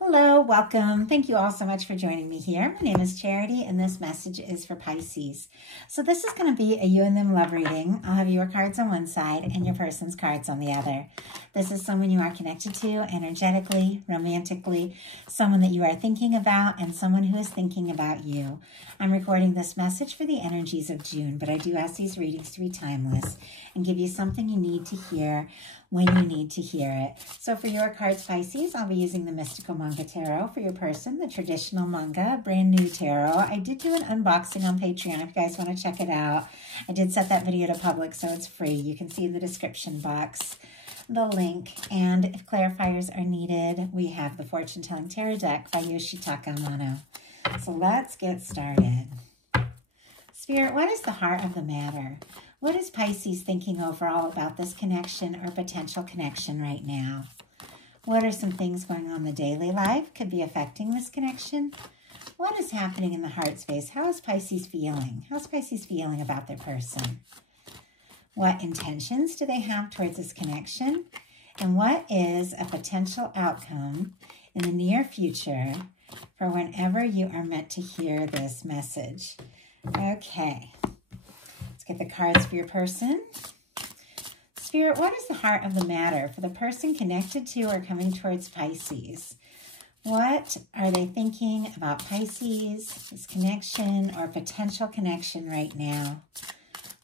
Hello, welcome. Thank you all so much for joining me here. My name is Charity, and this message is for Pisces. So this is going to be a you and them love reading. I'll have your cards on one side and your person's cards on the other. This is someone you are connected to energetically, romantically, someone that you are thinking about, and someone who is thinking about you. I'm recording this message for the energies of June, but I do ask these readings to be timeless and give you something you need to hear when you need to hear it. So for your cards, Pisces, I'll be using the Mystical Manga Tarot. For your person, the traditional manga, brand new tarot. I did do an unboxing on Patreon if you guys want to check it out. I did set that video to public, so it's free. You can see in the description box the link. And if clarifiers are needed, we have the Fortune Telling Tarot deck by Yoshitaka Amano. So let's get started. Spirit, what is the heart of the matter? What is Pisces thinking overall about this connection or potential connection right now? What are some things going on in the daily life could be affecting this connection? What is happening in the heart space? How is Pisces feeling? How's Pisces feeling about their person? What intentions do they have towards this connection? And what is a potential outcome in the near future for whenever you are meant to hear this message? Okay. Get the cards for your person. Spirit, what is the heart of the matter for the person connected to or coming towards Pisces? What are they thinking about Pisces, this connection or potential connection right now?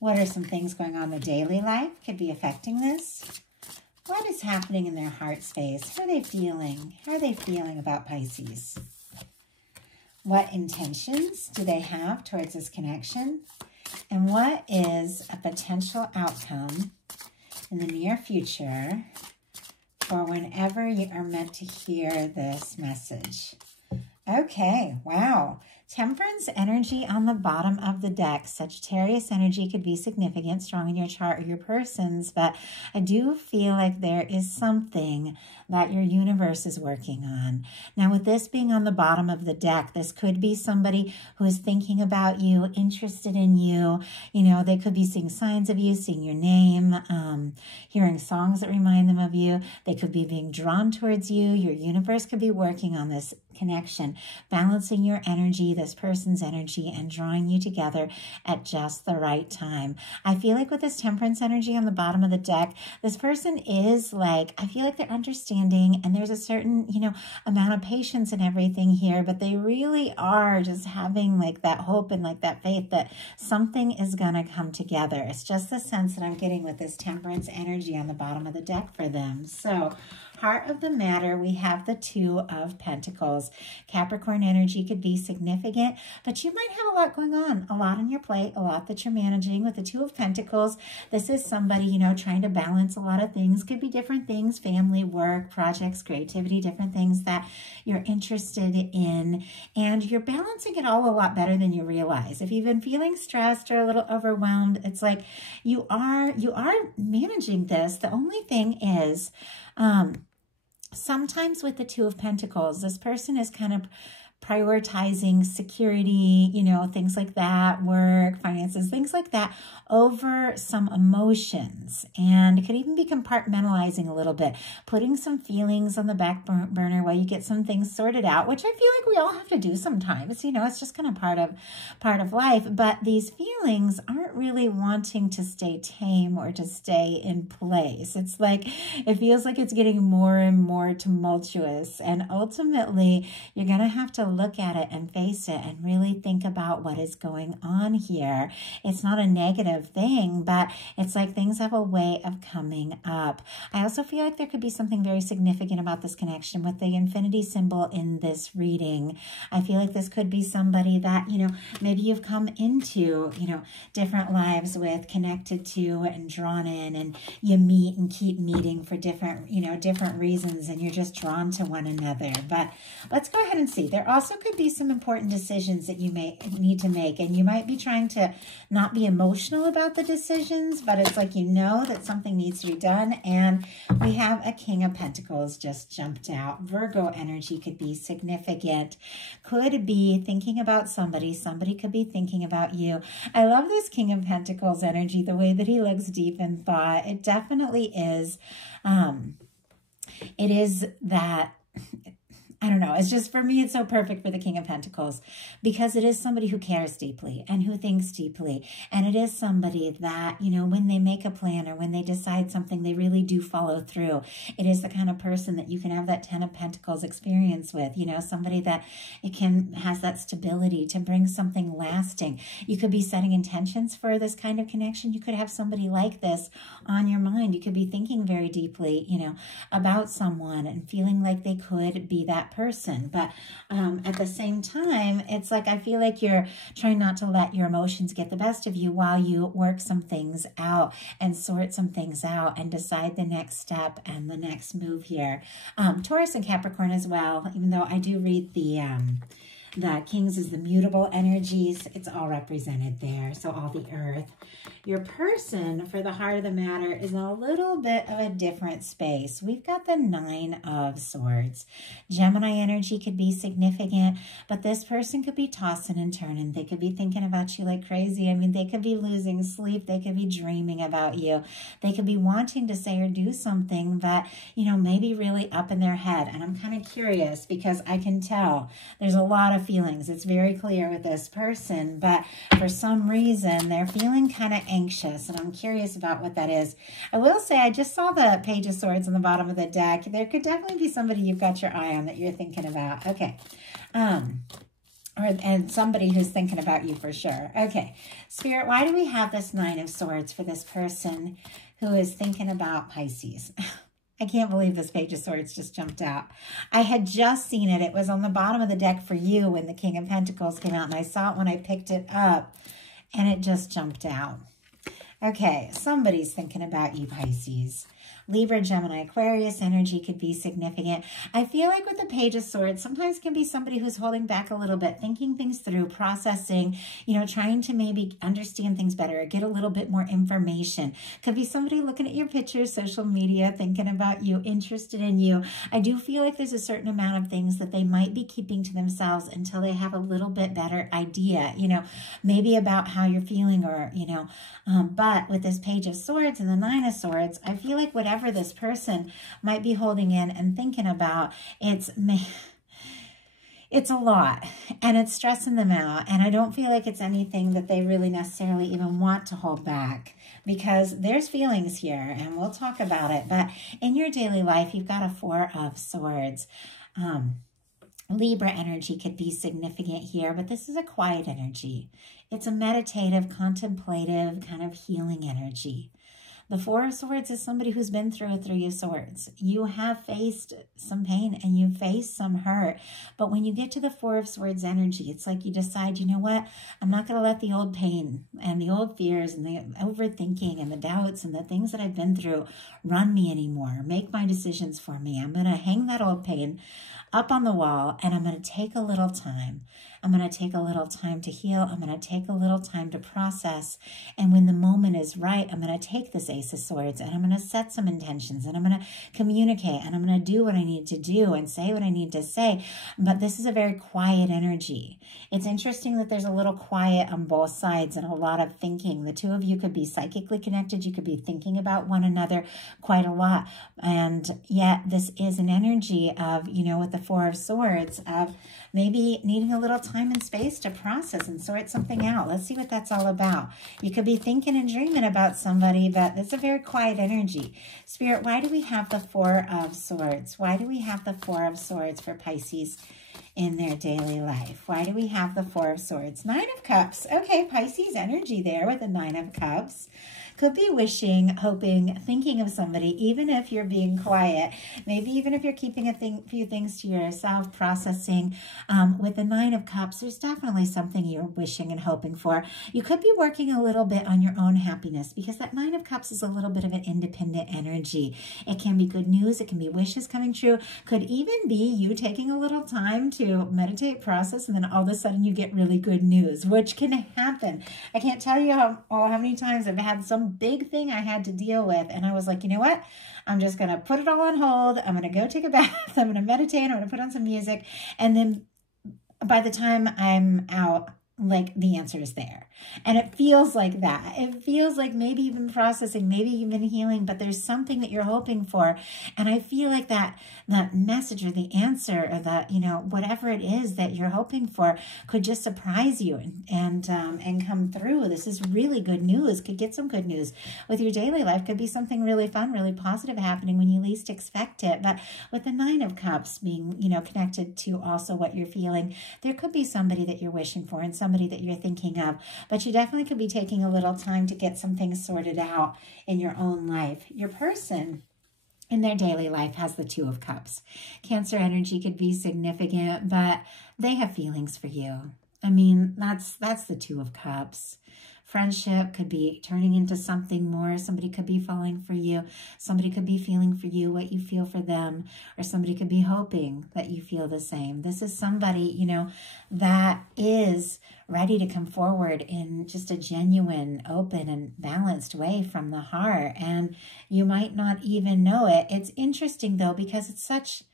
What are some things going on in the daily life could be affecting this? What is happening in their heart space? How are they feeling? How are they feeling about Pisces? What intentions do they have towards this connection? And what is a potential outcome in the near future for whenever you are meant to hear this message? Okay, wow. Temperance energy on the bottom of the deck. Sagittarius energy could be significant, strong in your chart or your person's, but I do feel like there is something that your universe is working on. Now, with this being on the bottom of the deck, this could be somebody who is thinking about you, interested in you. You know, they could be seeing signs of you, seeing your name, hearing songs that remind them of you. They could be being drawn towards you. Your universe could be working on this connection, balancing your energy, this person's energy, and drawing you together at just the right time. I feel like with this temperance energy on the bottom of the deck, this person is like, I feel like they're understanding and there's a certain, amount of patience and everything here, but they really are just having like that hope and like that faith that something is going to come together. It's just the sense that I'm getting with this temperance energy on the bottom of the deck for them. So, heart of the matter, we have the Two of Pentacles. Capricorn energy could be significant, but you might have a lot going on, a lot on your plate, a lot that you're managing with the Two of Pentacles. This is somebody, trying to balance a lot of things. Could be different things, family, work, projects, creativity, different things that you're interested in, and you're balancing it all a lot better than you realize. If you've been feeling stressed or a little overwhelmed, it's like you are managing this. The only thing is, sometimes with the Two of Pentacles, this person is kind of prioritizing security, things like that, work, finances, things like that, over some emotions. And it could even be compartmentalizing a little bit, putting some feelings on the back burner while you get some things sorted out, which I feel like we all have to do sometimes. It's just kind of part of life. But these feelings aren't really wanting to stay tame or to stay in place. It's like, it feels like it's getting more and more tumultuous. And ultimately, you're going to have to look at it and face it and really think about what is going on here. It's not a negative thing, but it's like things have a way of coming up. I also feel like there could be something very significant about this connection with the infinity symbol in this reading. I feel like this could be somebody that, maybe you've come into, different lives with, connected to and drawn in, and you meet and keep meeting for different, different reasons, and you're just drawn to one another. But let's go ahead and see. There also could be some important decisions that you may need to make, and you might be trying to not be emotional about the decisions, but it's like that something needs to be done. And we have a King of Pentacles just jumped out. Virgo energy could be significant, could be thinking about somebody could be thinking about you. I love this King of Pentacles energy, the way that he looks deep in thought. It definitely is, it is that, I don't know. It's just, for me, it's so perfect for the King of Pentacles because it is somebody who cares deeply and who thinks deeply. And it is somebody that, you know, when they make a plan or when they decide something, they really do follow through. It is the kind of person that you can have that 10 of Pentacles experience with, you know, somebody that has that stability to bring something lasting. You could be setting intentions for this kind of connection. You could have somebody like this on your mind. You could be thinking very deeply, you know, about someone and feeling like they could be that person. But at the same time, it's like, I feel like you're trying not to let your emotions get the best of you while you work some things out and sort some things out and decide the next step and the next move here. Taurus and Capricorn as well, even though I do read the Kings is the mutable energies. It's all represented there. So all the earth. Your person, for the heart of the matter, is in a little bit of a different space. We've got the 9 of Swords. Gemini energy could be significant, but this person could be tossing and turning. They could be thinking about you like crazy. I mean, they could be losing sleep. They could be dreaming about you. They could be wanting to say or do something, but, you know, maybe really up in their head. And I'm kind of curious because I can tell there's a lot of feelings. It's very clear with this person, but for some reason, they're feeling kind of anxious, and I'm curious about what that is. I will say I just saw the Page of Swords on the bottom of the deck. There could definitely be somebody you've got your eye on that you're thinking about. Okay. And somebody who's thinking about you for sure. Okay. Spirit, why do we have this 9 of Swords for this person who is thinking about Pisces? I can't believe this Page of Swords just jumped out. I had just seen it. It was on the bottom of the deck for you when the King of Pentacles came out, and I saw it when I picked it up, and it just jumped out. Okay, somebody's thinking about you, Pisces. Libra, Gemini, Aquarius energy could be significant. I feel like with the Page of Swords, sometimes can be somebody who's holding back a little bit, thinking things through, processing, you know, trying to maybe understand things better or get a little bit more information. Could be somebody looking at your pictures, social media, thinking about you, interested in you. I do feel like there's a certain amount of things that they might be keeping to themselves until they have a little bit better idea, you know, maybe about how you're feeling or, you know, but with this Page of Swords and the 9 of Swords, I feel like whatever this person might be holding in and thinking about, it's a lot and it's stressing them out. And I don't feel like it's anything that they really necessarily even want to hold back, because there's feelings here and we'll talk about it. But in your daily life, you've got a 4 of Swords. Libra energy could be significant here, but this is a quiet energy. It's a meditative, contemplative, kind of healing energy. The 4 of Swords is somebody who's been through a 3 of Swords. You have faced some pain and you faced some hurt. But when you get to the 4 of Swords energy, it's like you decide, you know what? I'm not going to let the old pain and the old fears and the overthinking and the doubts and the things that I've been through run me anymore. Make my decisions for me. I'm going to hang that old pain up on the wall, and I'm going to take a little time. I'm going to take a little time to heal. I'm going to take a little time to process. And when the moment is right, I'm going to take this Ace of Swords and I'm going to set some intentions and I'm going to communicate and I'm going to do what I need to do and say what I need to say. But this is a very quiet energy. It's interesting that there's a little quiet on both sides and a lot of thinking. The two of you could be psychically connected. You could be thinking about one another quite a lot. And yet this is an energy of, you know, with the 4 of Swords, of maybe needing a little time and space to process and sort something out. Let's see what that's all about. You could be thinking and dreaming about somebody, but it's a very quiet energy. Spirit, why do we have the 4 of Swords? Why do we have the 4 of Swords for Pisces in their daily life? Why do we have the 4 of Swords? 9 of Cups. Okay, Pisces energy there with the 9 of Cups. Could be wishing, hoping, thinking of somebody, even if you're being quiet. Maybe even if you're keeping a few things to yourself, processing. With the 9 of Cups, there's definitely something you're wishing and hoping for. You could be working a little bit on your own happiness, because that 9 of Cups is a little bit of an independent energy. It can be good news. It can be wishes coming true. Could even be you taking a little time to meditate, process, and then all of a sudden you get really good news, which can happen. I can't tell you how many times I've had some big thing I had to deal with, and I was like, you know what? I'm just going to put it all on hold. I'm going to go take a bath. I'm going to meditate. I'm going to put on some music. And then by the time I'm out, like the answer is there. And it feels like that. It feels like maybe you've been processing, maybe you've been healing, but there's something that you're hoping for. And I feel like that message or the answer or that, you know, whatever it is that you're hoping for could just surprise you and come through. This is really good news. Could get some good news with your daily life. Could be something really fun, really positive happening when you least expect it. But with the Nine of Cups being, you know, connected to also what you're feeling, there could be somebody that you're wishing for and somebody that you're thinking of, but you definitely could be taking a little time to get some things sorted out in your own life. Your person in their daily life has the Two of Cups. Cancer energy could be significant, but they have feelings for you. I mean, that's the Two of Cups. Friendship could be turning into something more. Somebody could be falling for you. Somebody could be feeling for you what you feel for them, or somebody could be hoping that you feel the same. This is somebody, you know, that is ready to come forward in just a genuine, open, and balanced way from the heart. And you might not even know it. It's interesting, though, because it's such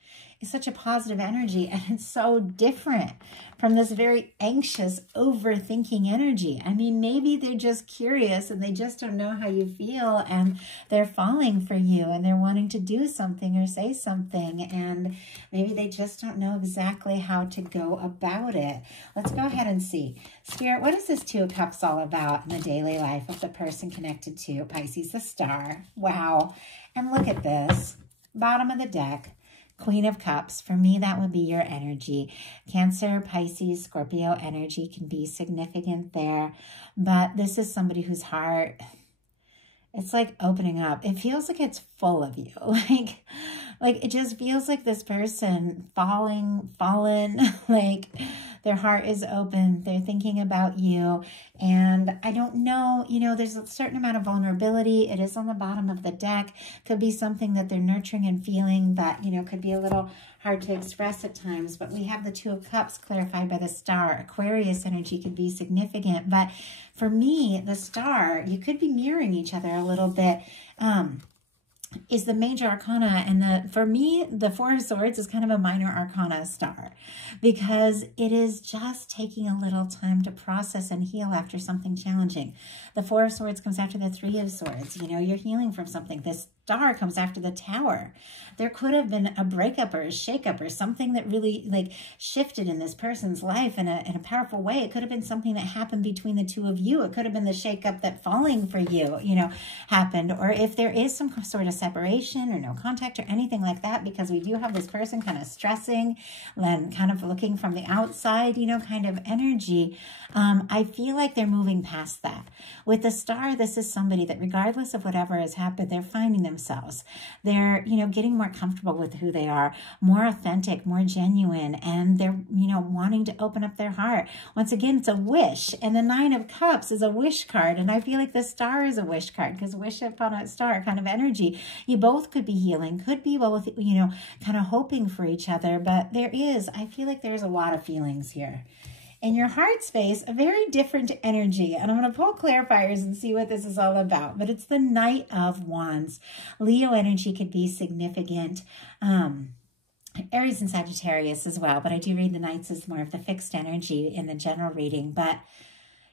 a positive energy, and it's so different from this very anxious, overthinking energy. I mean, maybe they're just curious and they just don't know how you feel, and they're falling for you and they're wanting to do something or say something, and maybe they just don't know exactly how to go about it. Let's go ahead and see. Spirit, what is this Two of Cups all about in the daily life of the person connected to Pisces, the Star? Wow. And look at this. Bottom of the deck. Queen of Cups. For me, that would be your energy. Cancer, Pisces, Scorpio energy can be significant there. But this is somebody whose heart, it's like opening up. It feels like it's full of you. Like it just feels like this person fallen, like their heart is open. They're thinking about you. And I don't know, you know, there's a certain amount of vulnerability. It is on the bottom of the deck. Could be something that they're nurturing and feeling that, you know, could be a little hard to express at times. But we have the Two of Cups clarified by the Star. Aquarius energy could be significant. But for me, the Star, you could be mirroring each other a little bit. Is the major arcana, and for me, the Four of Swords is kind of a minor arcana Star, because it is just taking a little time to process and heal after something challenging. The Four of Swords comes after the Three of Swords. You know, you're healing from something. This Star comes after the Tower. There could have been a breakup or a shakeup or something that really like shifted in this person's life in a powerful way. It could have been something that happened between the two of you. It could have been the shakeup that falling for you, you know, happened. Or if there is some sort of separation or no contact or anything like that, because we do have this person kind of stressing and kind of looking from the outside, you know, kind of energy. I feel like they're moving past that. With the Star, this is somebody that regardless of whatever has happened, they're finding themselves. They're, you know, getting more comfortable with who they are, more authentic, more genuine, and they're, you know, wanting to open up their heart. Once again, it's a wish, and the Nine of Cups is a wish card, and I feel like the Star is a wish card, because wish upon a star kind of energy. You both could be healing, could be both, you know, kind of hoping for each other, but I feel like there's a lot of feelings here. In your heart space, a very different energy. And I'm going to pull clarifiers and see what this is all about. But it's the Knight of Wands. Leo energy could be significant. Aries and Sagittarius as well. But I do read the Knights as more of the fixed energy in the general reading. But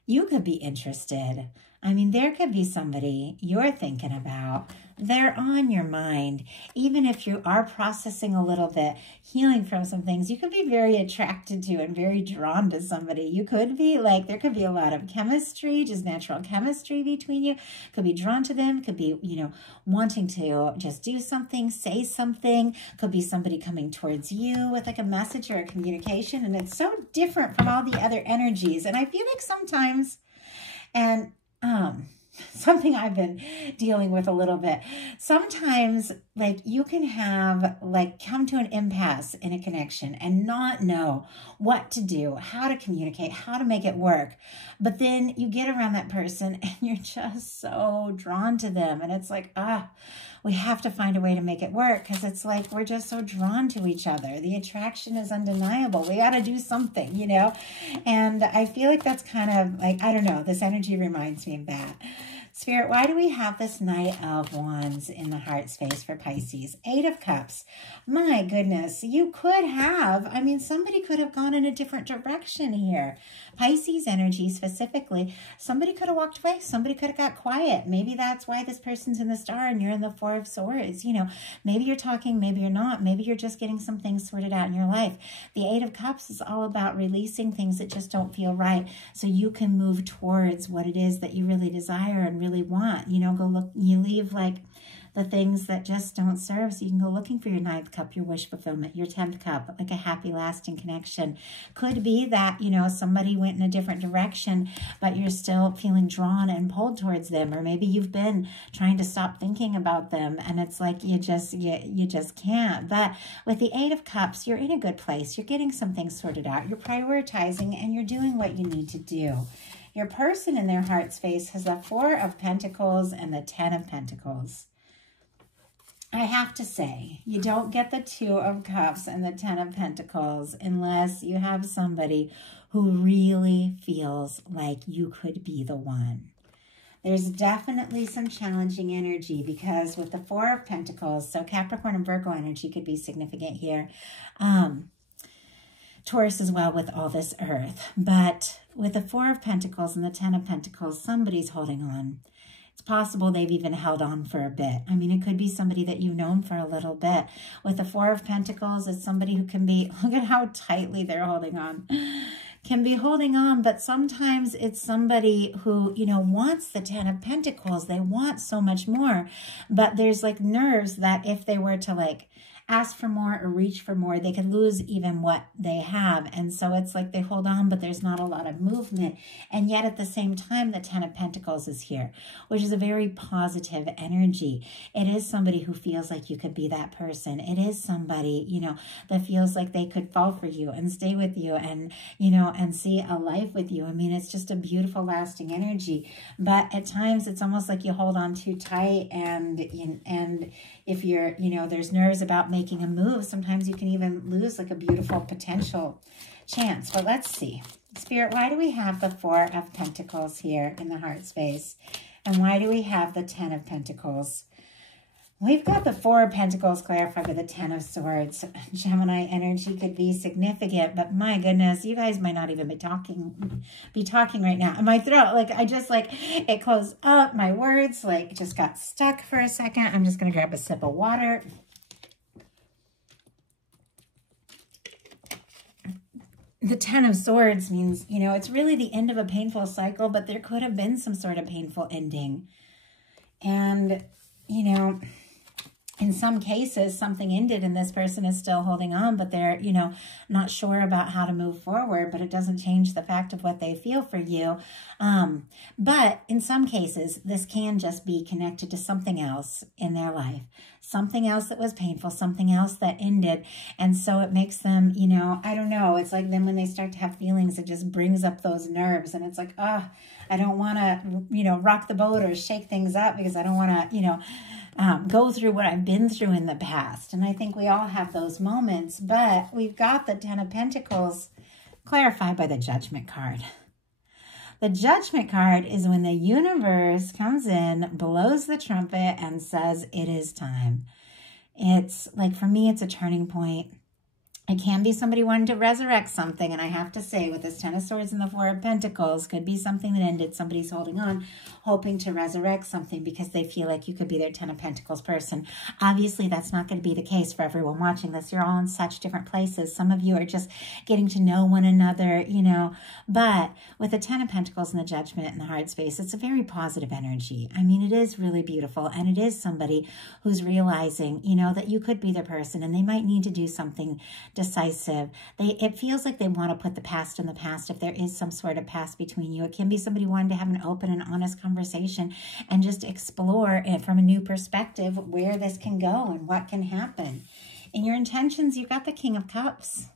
you could be interested. I mean, there could be somebody you're thinking about. They're on your mind. Even if you are processing a little bit, healing from some things, you could be very attracted to and very drawn to somebody. You could be like, there could be a lot of chemistry, just natural chemistry between you. Could be drawn to them. Could be, you know, wanting to just do something, say something. Could be somebody coming towards you with like a message or a communication. And it's so different from all the other energies. And I feel like sometimes, and something I've been dealing with a little bit. Sometimes, like, you can have, like, come to an impasse in a connection and not know what to do, how to communicate, how to make it work. But then you get around that person and you're just so drawn to them. And it's like, we have to find a way to make it work, because it's like we're just so drawn to each other. The attraction is undeniable. We got to do something, you know? And I feel like that's kind of like, I don't know, this energy reminds me of that. Spirit, why do we have this Knight of Wands in the heart space for Pisces? 8 of Cups. My goodness, you could have, I mean, somebody could have gone in a different direction here. Pisces energy specifically, somebody could have walked away. Somebody could have got quiet. Maybe that's why this person's in the Star and you're in the 4 of Swords. You know, maybe you're talking, maybe you're not. Maybe you're just getting some things sorted out in your life. The 8 of Cups is all about releasing things that just don't feel right so you can move towards what it is that you really desire and really want. You know, go look, you leave like the things that just don't serve, so you can go looking for your 9th cup, your wish fulfillment, your 10th cup, like a happy lasting connection. Could be that, you know, somebody went in a different direction, but you're still feeling drawn and pulled towards them, or maybe you've been trying to stop thinking about them and it's like you just can't. But with the 8 of Cups, you're in a good place. You're getting some things sorted out. You're prioritizing and you're doing what you need to do. Your person in their heart space has the 4 of Pentacles and the 10 of Pentacles. I have to say, you don't get the 2 of Cups and the 10 of Pentacles unless you have somebody who really feels like you could be the one. There's definitely some challenging energy because with the 4 of Pentacles, so Capricorn and Virgo energy could be significant here. Taurus as well with all this earth. But with the 4 of Pentacles and the 10 of Pentacles, somebody's holding on. It's possible they've even held on for a bit. I mean, it could be somebody that you've known for a little bit. With the 4 of Pentacles, it's somebody who can be, look at how tightly they're holding on. Can be holding on, but sometimes it's somebody who, you know, wants the 10 of Pentacles. They want so much more, but there's like nerves that if they were to like ask for more or reach for more, they could lose even what they have. And so it's like they hold on, but there's not a lot of movement. And yet at the same time, the 10 of Pentacles is here, which is a very positive energy. It is somebody who feels like you could be that person. It is somebody, you know, that feels like they could fall for you and stay with you and, you know, and see a life with you. I mean, it's just a beautiful, lasting energy. But at times it's almost like you hold on too tight and if you're, you know, there's nerves about making a move, sometimes you can even lose like a beautiful potential chance. But let's see. Spirit, why do we have the 4 of Pentacles here in the heart space? And why do we have the 10 of Pentacles? We've got the 4 of Pentacles clarified with the 10 of Swords. Gemini energy could be significant, but my goodness, you guys might not even be talking right now. And my throat, like I just like, it closed up. My words like just got stuck for a second. I'm just going to grab a sip of water. The 10 of Swords means, you know, it's really the end of a painful cycle, but there could have been some sort of painful ending. And, you know, in some cases, something ended and this person is still holding on, but they're, you know, not sure about how to move forward, but it doesn't change the fact of what they feel for you. But in some cases, this can just be connected to something else in their life, something else that was painful, something else that ended. And so it makes them, you know, I don't know. It's like then when they start to have feelings, it just brings up those nerves and it's like, oh, I don't want to, you know, rock the boat or shake things up because I don't want to, you know, go through what I've been through in the past. And I think we all have those moments, but we've got the 10 of Pentacles clarified by the Judgment card. The Judgment card is when the universe comes in, blows the trumpet, and says it is time. It's like, for me, it's a turning point. It can be somebody wanting to resurrect something. And I have to say, with this 10 of Swords and the 4 of Pentacles, could be something that ended. Somebody's holding on, hoping to resurrect something because they feel like you could be their 10 of Pentacles person. Obviously, that's not going to be the case for everyone watching this. You're all in such different places. Some of you are just getting to know one another, you know. But with the 10 of Pentacles and the Judgment and the heart space, it's a very positive energy. I mean, it is really beautiful. And it is somebody who's realizing, you know, that you could be their person and they might need to do something decisive. It feels like they want to put the past in the past if there is some sort of past between you. It can be somebody wanting to have an open and honest conversation and just explore it from a new perspective where this can go and what can happen. In your intentions, you've got the King of Cups.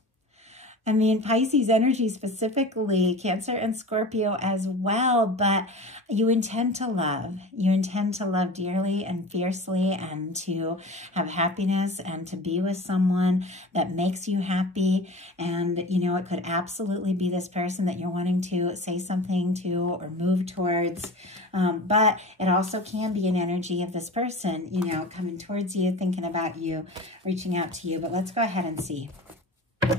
I mean, Pisces energy specifically, Cancer and Scorpio as well, but you intend to love. You intend to love dearly and fiercely and to have happiness and to be with someone that makes you happy. And, you know, it could absolutely be this person that you're wanting to say something to or move towards. But it also can be an energy of this person, you know, coming towards you, thinking about you, reaching out to you. But let's go ahead and see.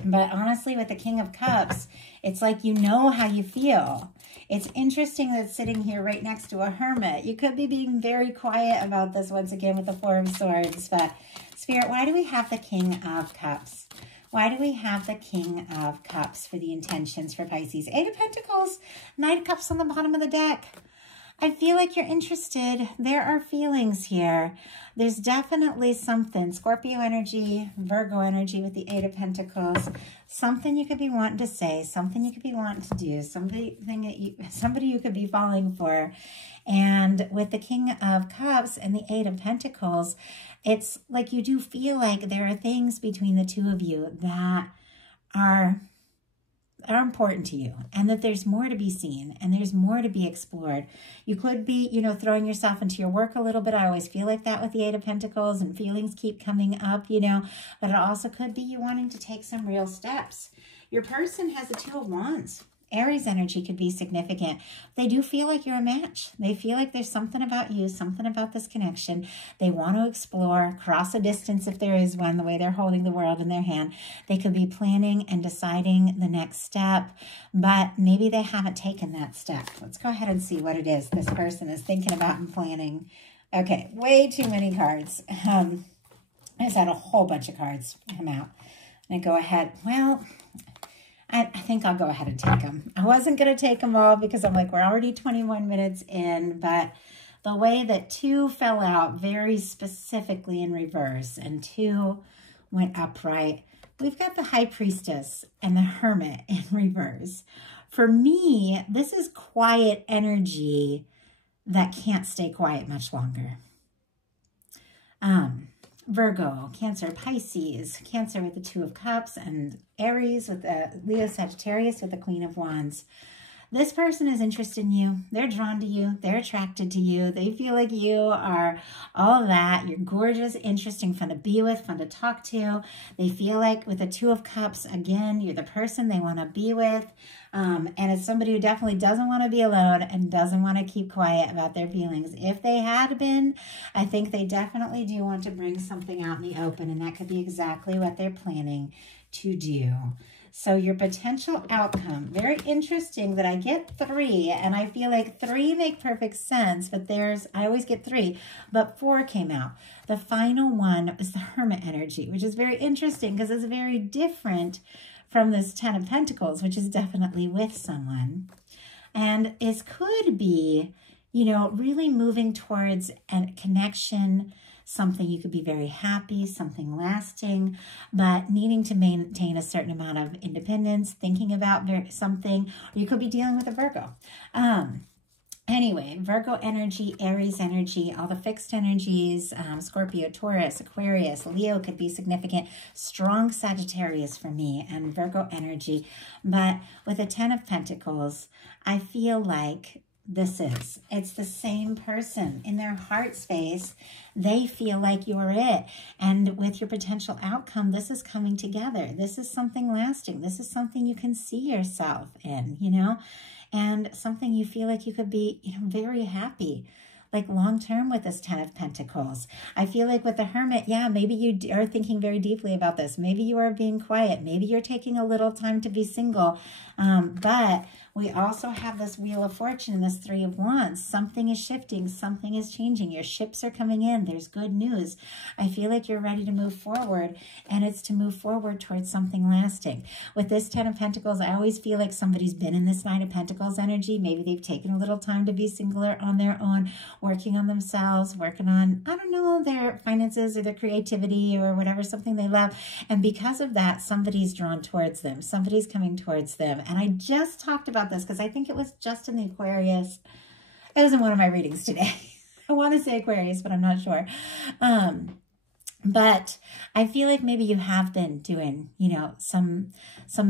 But honestly, with the King of Cups, it's like you know how you feel. It's interesting that it's sitting here right next to a Hermit. You could be being very quiet about this once again with the Four of Swords. But Spirit, why do we have the King of Cups? Why do we have the King of Cups for the intentions for Pisces? Eight of Pentacles, Knight of Cups on the bottom of the deck. I feel like you're interested. There are feelings here. There's definitely something. Scorpio energy, Virgo energy with the Eight of Pentacles. Something you could be wanting to say, something you could be wanting to do, somebody you could be falling for. And with the King of Cups and the Eight of Pentacles, it's like you do feel like there are things between the two of you that are important to you, and that there's more to be seen and there's more to be explored. You could be, you know, throwing yourself into your work a little bit. I always feel like that with the Eight of Pentacles, and feelings keep coming up, you know, but it also could be you wanting to take some real steps. Your person has the Two of Wands. Aries energy could be significant. They do feel like you're a match. They feel like there's something about you, something about this connection. They want to explore, cross a distance if there is one, the way they're holding the world in their hand. They could be planning and deciding the next step, but maybe they haven't taken that step. Let's go ahead and see what it is this person is thinking about and planning. Okay, way too many cards. I just had a whole bunch of cards come out. And I go ahead, well, I think I'll go ahead and take them. I wasn't going to take them all because I'm like, we're already 21 minutes in, but the way that two fell out very specifically in reverse and two went upright, we've got the High Priestess and the Hermit in reverse. For me, this is quiet energy that can't stay quiet much longer. Virgo, Cancer, Pisces, Cancer with the Two of Cups, and Aries with the Leo, Sagittarius with the Queen of Wands. This person is interested in you. They're drawn to you. They're attracted to you. They feel like you are all of that. You're gorgeous, interesting, fun to be with, fun to talk to. They feel like with the Two of Cups, again, you're the person they want to be with. And it's somebody who definitely doesn't want to be alone and doesn't want to keep quiet about their feelings. If they had been, I think they definitely do want to bring something out in the open, and that could be exactly what they're planning to do. So your potential outcome, very interesting that I get 3, and I feel like 3 make perfect sense, but I always get 3, but 4 came out. The final one is the Hermit energy, which is very interesting because it's very different from this Ten of Pentacles, which is definitely with someone. And it could be, you know, really moving towards a connection, something you could be very happy, something lasting, but needing to maintain a certain amount of independence, thinking about something, or you could be dealing with a Virgo. Anyway, Virgo energy, Aries energy, all the fixed energies, Scorpio, Taurus, Aquarius, Leo could be significant, strong Sagittarius for me, and Virgo energy. But with the Ten of Pentacles, I feel like it's the same person in their heart space. They feel like you're it. And with your potential outcome, this is coming together. This is something lasting. This is something you can see yourself in, you know, and something you feel like you could be, you know, very happy, like long-term with this Ten of Pentacles. I feel like with the Hermit, yeah, maybe you are thinking very deeply about this. Maybe you are being quiet. Maybe you're taking a little time to be single. But we also have this Wheel of Fortune and this Three of Wands. Something is shifting. Something is changing. Your ships are coming in. There's good news. I feel like you're ready to move forward, and it's to move forward towards something lasting. With this Ten of Pentacles, I always feel like somebody's been in this Nine of Pentacles energy. Maybe they've taken a little time to be single or on their own, working on themselves, working on, I don't know, their finances or their creativity or whatever, something they love. And because of that, somebody's drawn towards them. Somebody's coming towards them. And I just talked about this because I think it was just in the Aquarius. It was in one of my readings today. I want to say Aquarius, but I'm not sure. But I feel like maybe you have been doing, some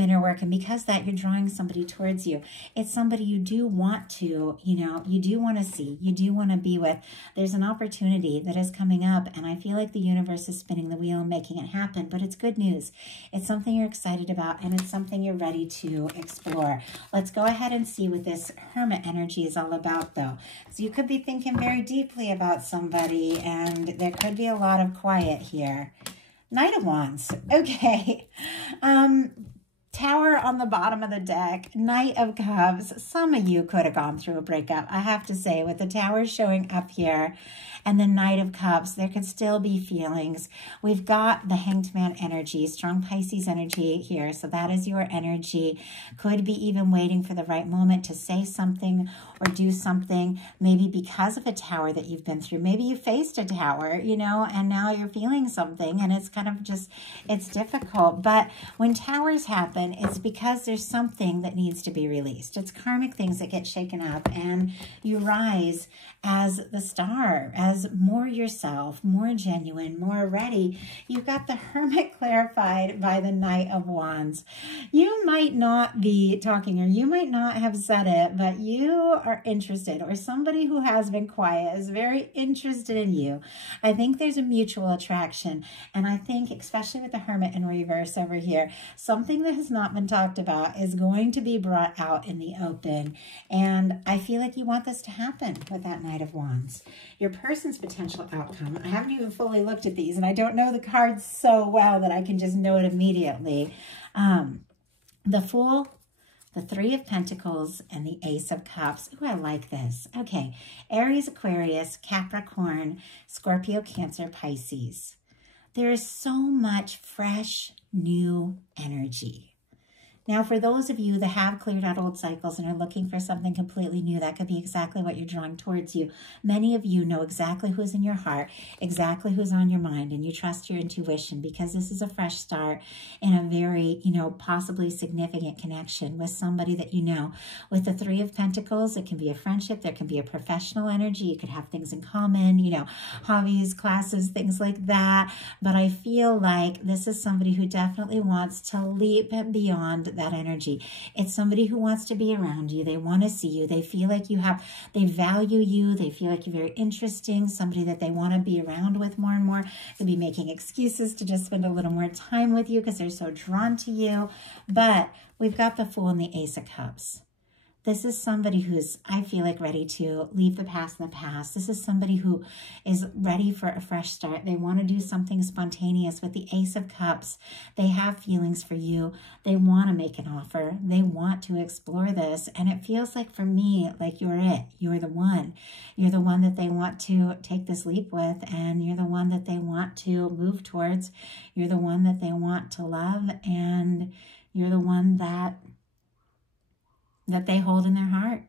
inner work. And because that, you're drawing somebody towards you. It's somebody you do want to, you do want to see, you do want to be with. There's an opportunity that is coming up. And I feel like the universe is spinning the wheel and making it happen. But it's good news. It's something you're excited about. And it's something you're ready to explore. Let's go ahead and see what this Hermit energy is all about, though. So you could be thinking very deeply about somebody. And there could be a lot of quiet here. Knight of Wands. Okay. Tower on the bottom of the deck. Knight of Cups. Some of you could have gone through a breakup, I have to say, with the Tower showing up here and the Knight of Cups. There could still be feelings. We've got the Hanged Man energy, strong Pisces energy here. So that is your energy. Could be even waiting for the right moment to say something or do something, maybe because of a tower that you've been through. Maybe you faced a tower, and now you're feeling something, and it's kind of just, it's difficult. But when towers happen, it's because there's something that needs to be released. It's karmic things that get shaken up, and you rise as the star, as more yourself, more genuine, more ready. You've got the Hermit clarified by the Knight of Wands. You might not be talking, or you might not have said it, but you are interested, or somebody who has been quiet is very interested in you. I think there's a mutual attraction, and I think, especially with the Hermit in reverse over here, something that has not been talked about is going to be brought out in the open, and I feel like you want this to happen with that Knight of Wands. Your person's potential outcome. I haven't even fully looked at these, and I don't know the cards so well that I can just know it immediately. The Fool, the Three of Pentacles, and the Ace of Cups. Ooh, I like this. Okay, Aries, Aquarius, Capricorn, Scorpio, Cancer, Pisces. There is so much fresh, new energy. Now, for those of you that have cleared out old cycles and are looking for something completely new, that could be exactly what you're drawing towards you. Many of you know exactly who's in your heart, exactly who's on your mind, and you trust your intuition because this is a fresh start in a very, possibly significant connection with somebody that you know. With the Three of Pentacles, it can be a friendship, there can be a professional energy, you could have things in common, hobbies, classes, things like that. But I feel like this is somebody who definitely wants to leap beyond that energy. It's somebody who wants to be around you. They want to see you. They feel like they value you. They feel like you're very interesting, somebody that they want to be around with more and more. They'll be making excuses to just spend a little more time with you because they're so drawn to you. But we've got the Fool and the Ace of Cups. This is somebody who's, I feel like, ready to leave the past in the past. This is somebody who is ready for a fresh start. They want to do something spontaneous. With the Ace of Cups, they have feelings for you. They want to make an offer. They want to explore this. And it feels like, for me, like you're it. You're the one. You're the one that they want to take this leap with. And you're the one that they want to move towards. You're the one that they want to love. And you're the one that they hold in their heart.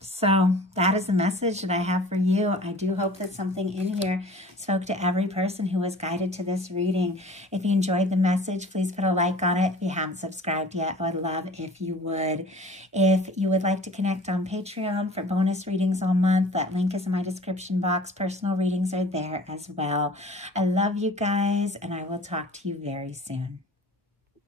So that is the message that I have for you. I do hope that something in here spoke to every person who was guided to this reading. If you enjoyed the message, please put a like on it. If you haven't subscribed yet, I would love if you would. If you would like to connect on Patreon for bonus readings all month, that link is in my description box. Personal readings are there as well. I love you guys, and I will talk to you very soon.